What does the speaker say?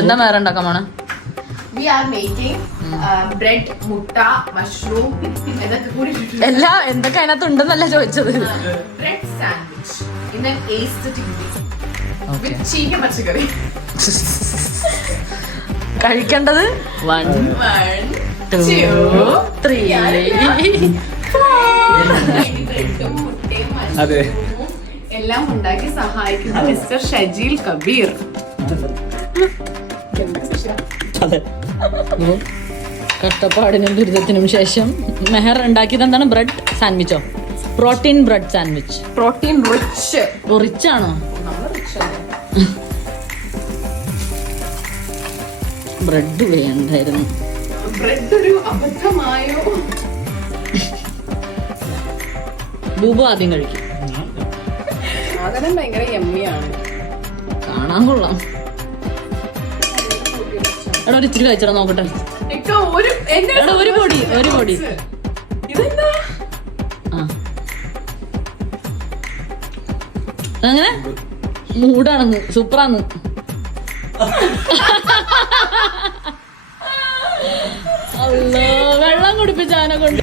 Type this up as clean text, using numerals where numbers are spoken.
എന്താ വേറെ ഉണ്ടാക്കാൻ പോണേ? We are making bread, മുട്ട, mushroom എല്ലാം എന്തൊക്കെ അതിനകത്ത് ഉണ്ടെന്നല്ല ചോദിച്ചത്. bread sandwich in an aesthetic way with ചീഞ്ഞ പച്ചക്കറി. കഴിക്കേണ്ടത് 1 2 3 ബ്രെഡും മുട്ടയും എല്ലാം ഉണ്ടാക്കി സഹായിക്കുന്ന മിസ്റ്റർ ഷജീൽ കബീർ. കഷ്ടപ്പാടിനും ദുരിതത്തിനും ശേഷം മെഹർ ഉണ്ടാക്കിയത് എന്താണ്? ബ്രെഡ് സാൻഡ്വിച്ചോ? Protein bread sandwich. Protein rich. Rich ആണോ? ബ്രെഡ് വേണ്ടായിരുന്നു. ബ്രെഡ് ഒരു അബദ്ധമായോ? ബൂബു ആദ്യം കഴിക്കും. സാധനം ഭയങ്കര യമ്മിയാണ്, കാണാൻ കൊള്ളാം. എടാ ഒരു ഇച്ചിരി കഴിച്ചിടാ നോക്കട്ടെ. എടാ ഒരു പൊടി അങ്ങനെ മൂടാണെന്ന്. സൂപ്പറാന്ന്. വെള്ളം കുടിപ്പിച്ച അവനെ കൊണ്ട്.